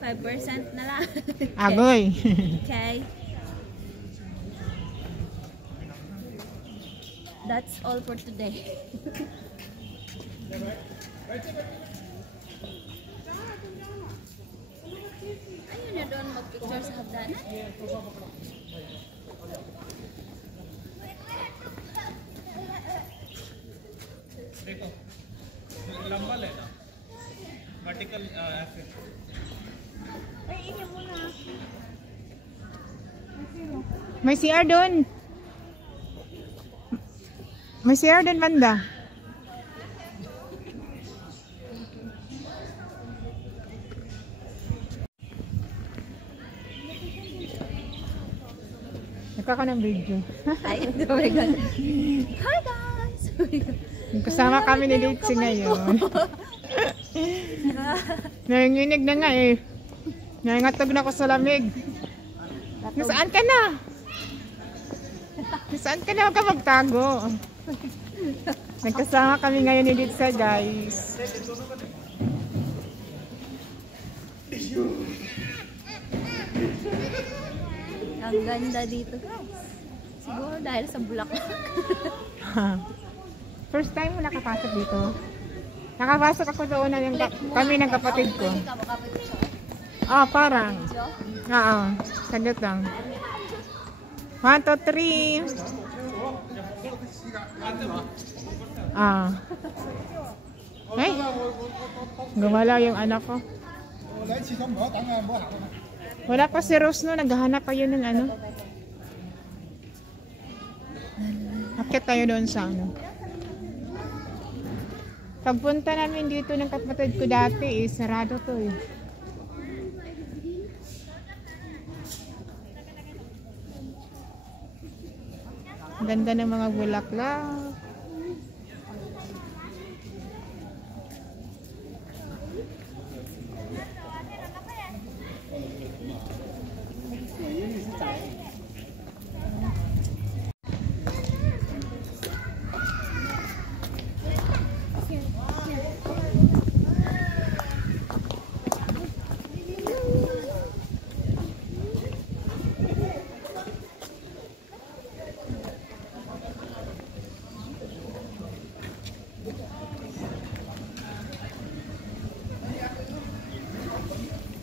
5% na lang. Okay. Agoy. Okay. That's all for today. Ayun na doon mag-picture sa hagdanan. देखो लंबा लेना वर्टिकल ऐसे May CR doon. May CR doon banda. Nagkaka ng video. Ay, oh my God. Hi guys! Kasama kami ni Litsi ngayon. Nanginginig na nga eh. Nangingatog na ako sa lamig. Nasaan ka na? Nasaan ka na? Huwag ka magtago. Nagkasama kami ngayon ni Litsi guys. Ang ganda dito guys. Siguro dahil sa bulaklak. First time mo nakapasok dito? Nakapasok ako doon na yung kami ng kapatid ko. Ah, parang. Oo, saglit lang. 1, 2, 3. Ah. Ay, gumala yung anak ko. Wala pa si Rose no, naghahanap pa yun ng ano. Akit tayo doon sa ano. Pagpunta namin dito ng kapatid ko dati sarado to eh. Ganda ng mga bulaklak.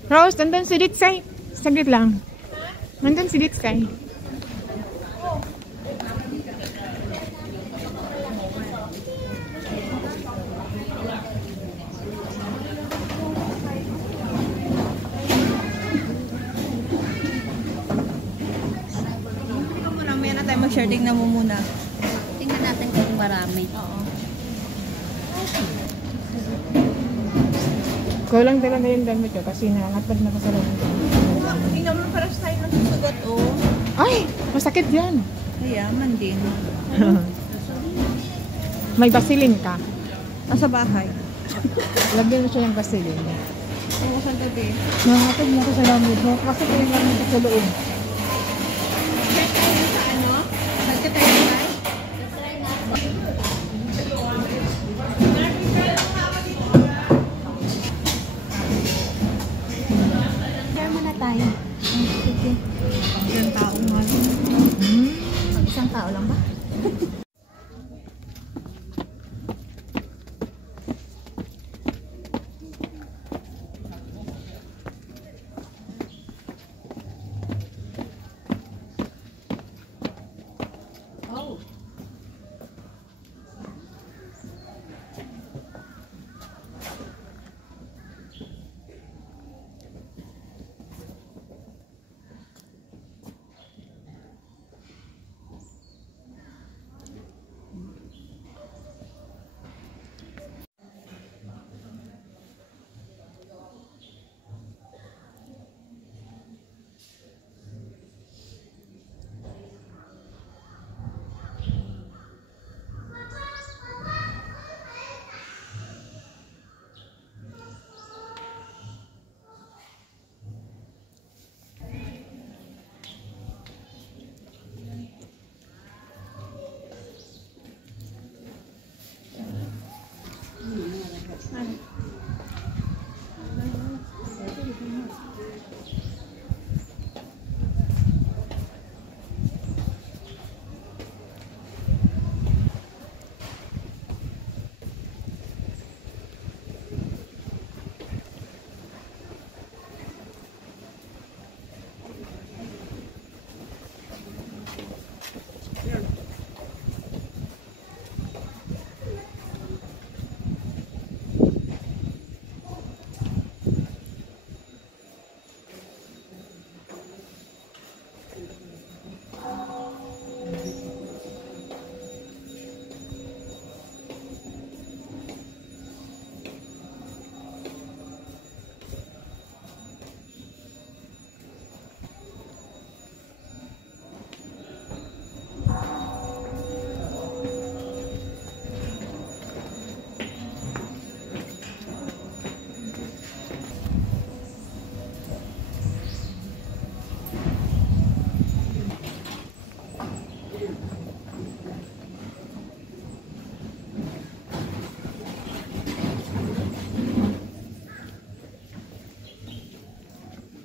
Rose, nandun si Ditsay. Saglit lang. Nandun si Ditsay. Mamaya na tayo mag-share. Tingnan mo muna. Tingnan natin kung marami. Oo. Kulang dala na yung damit ko kasi nangatad na ko sa loob. Tingnan mo para sa tayo ng sugat oh. Ay! Masakit yan. Kaya man din. May basilin ka. Nasa bahay. Lagyan mo siya ng basilin. Oo, sa gabi. Nangatad na ko sa lamig. Kasi kayo lang dito sa loob. Check tayo sa ano? Nagka tayo guys? Share muna tayo. Sige. Isang tao nga. Isang tao lang ba?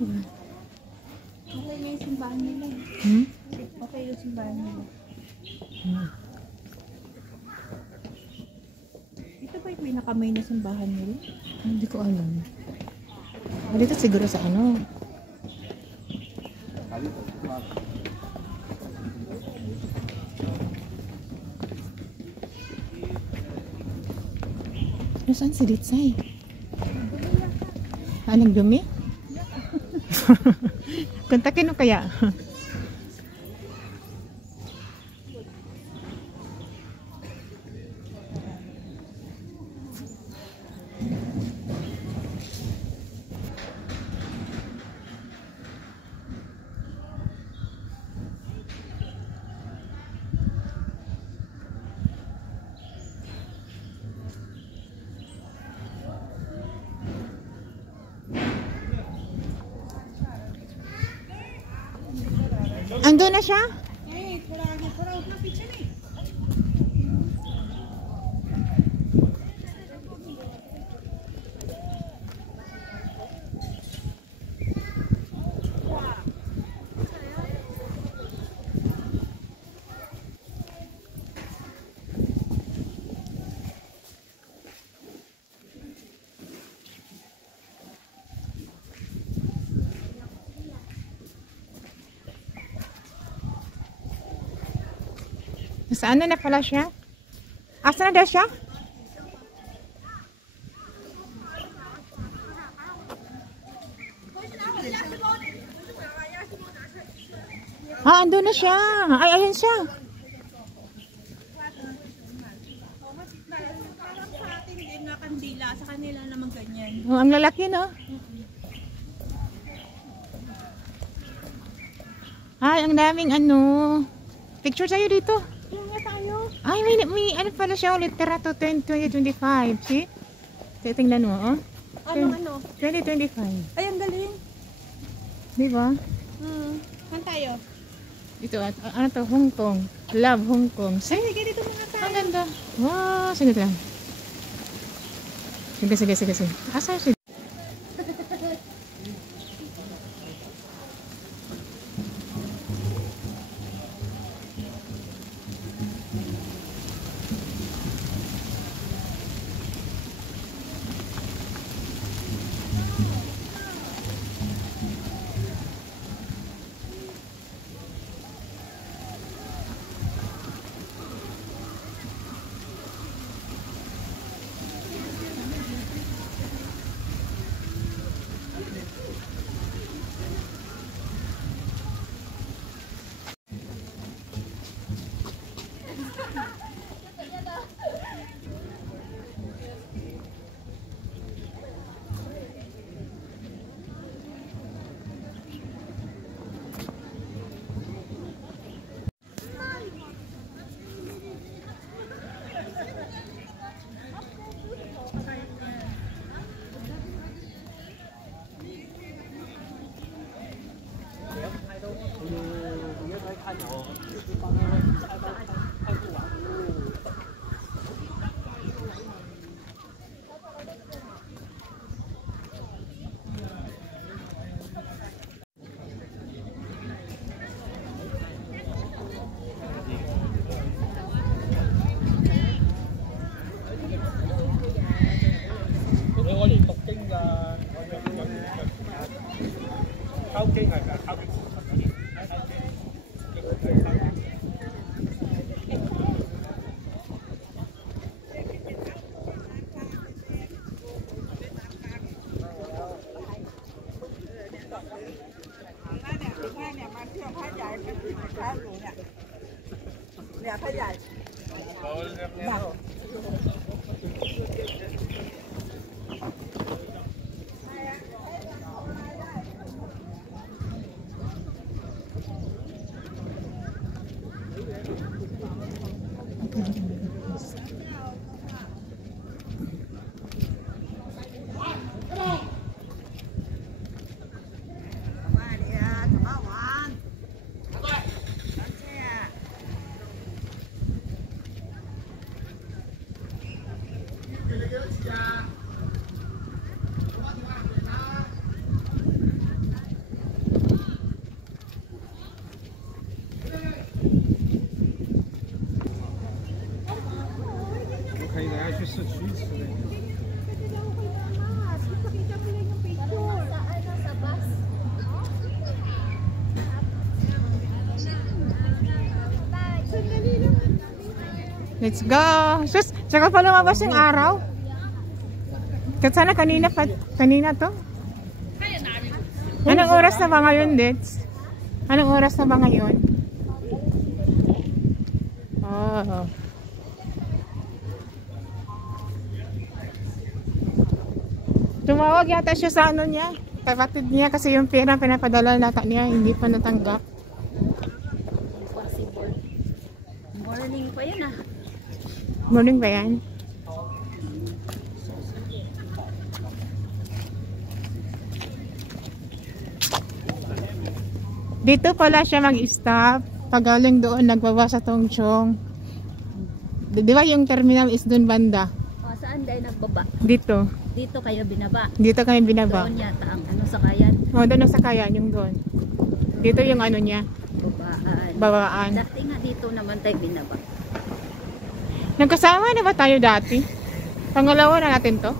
Okay na yung simbahan nila. Hmm? Okay yung simbahan nila. Hmm. Ito ba yung pinakamay na simbahan nila? Hindi ko alam. Dito siguro sa ano. Nasaan si Ditsay? Nagdumi? Kontakin mo kaya? Ando na siya? Saan na pala siya? Asa na daw siya? Ando na siya. Ay, ayun siya. Parang sa atin din na kandila, sa kanila naman ganyan. Oh, ang lalaki, no? Ay, ang daming ano. Picture tayo dito. Yung nga tayo. Ay, may ano pala siya, literato 2025. See? Tingnan mo, oh. Ano? 2025. Ay, ang galing. Di ba? Saan tayo? Ito, ano to? Hong Kong. Love Hong Kong. Ay, sige dito mga tayo. Ang ganda. Wow, sige lang. Sige. Asa siya? Let's go. Sus, tsaka pa lumabas yung araw. Kahit sana kanina to. Anong oras na ba ngayon, Dets? Anong oras na ba ngayon? Oh. Tumawag yata siya sa ano niya. Kapatid niya kasi yung pera pinapadala nata niya hindi pa natanggap. Morning pa yan ah. Morning ba yan? Dito pala siya mag-stop. Pagaling doon, nagbaba sa Tongchong. Di ba yung terminal is doon banda? O, saan dahil nagbaba? Dito. Dito kayo binaba. Dito kami binaba. Doon yata ang ano sakayan. O, doon ang sakayan, yung doon. Dito yung ano niya. Babaan. Babaan. Dati nga dito naman tayo binaba. Nagkasama na ba tayo dati? Pangalawa na natin to?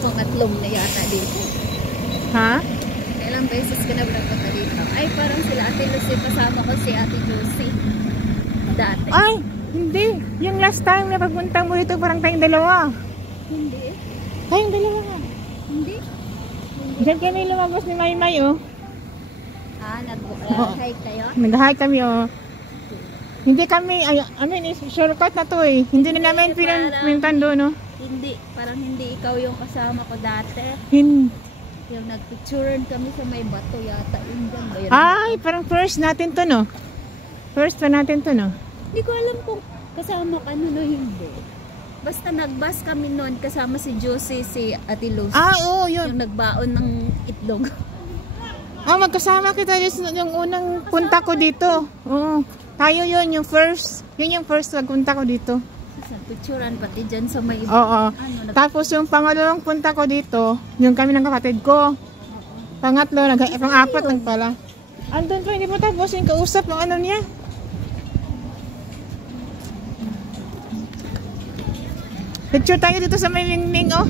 Pangatlong na yata dito. Ha? Ilang beses ka na ba nagpunta dito? Ay, parang sila Ate Lucy, kasama ko si Ate Josie. Dati. Ay, hindi. Yung last time na pagpunta mo dito, parang tayong dalawa. Hindi. Tayong dalawa. Hindi. Diyan kami lumabas ni Maymay, oh. Ah, nag-hike kayo? Nag-hike kami, oh. Hindi kami, I mean, shortcut na to eh. Hindi na namin pinuntan doon, oh. Hindi. Parang hindi ikaw yung kasama ko dati. Yung nagpicturean kami sa may bato yata. Yun dyan ba yun? Ay, parang first natin to, no? First pa natin to, no? Hindi ko alam kung kasama ka nun o hindi. Basta nagbus kami noon kasama si Josie, si Ate Luz. Ah, oo, yun. Yung nagbaon ng itlog. Ah, magkasama kita yung unang punta ko dito. Oo. Tayo yun, yung first. Yun yung first nagpunta ko dito. Sa picturean pati dyan sa may... Oo. Tapos yung pangalawang punta ko dito, yung kami ng kapatid ko. Pangatlo, pang-apat lang pala. Andun pa, hindi pa tapos yung kausap ng ano niya. Picture tayo dito sa may Mingming, oh.